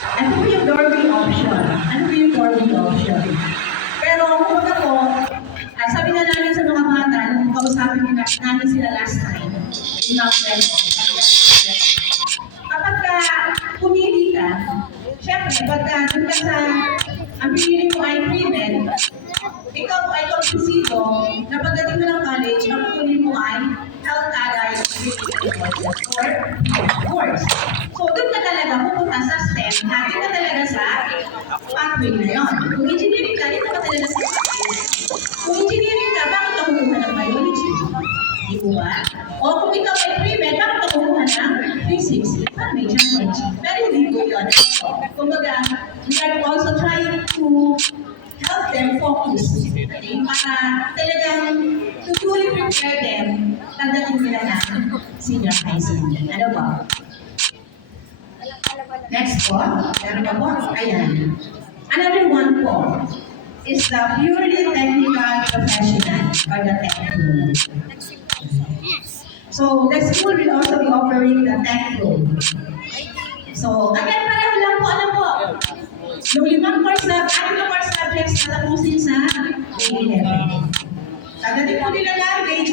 Ano po yung dorming option? Ano po yung dorming option? Pero kung po, sabi na namin sa mga bata, nung kausapin namin sila last time, yung mga friend ko, kapag pumili ka, syempre, pagka dun ka sa, ang pinili mo ay pre-med, ikaw ay konfusido na pagdating mo ng college, ang pinili mo ay health allied course. So, doon ka talaga pupunta sa STEM, natin ka talaga sa pathway na yun. Kung engineering ka, dito ka talaga sa pathway. Kung engineering ka, bakit ka kumuha ng biology? Di ba ba? O kung ikaw ay pre-med, bakit ka kumuha ng physics? May geology. Pero hindi ko yun. Kumbaga, we are also trying to help them focus. Okay? Para talagang to truly prepare them pagdating nila na senior high school. Ano ba? Next po. Meron pa po? Ayan. Another one po is the purely technical professional or the tech room. So, the school will also be offering the tech room. So, again, pareho lang po, alam po. Yung 5 course subjects na tapusin sa grade 11. Pagdating po nila na grade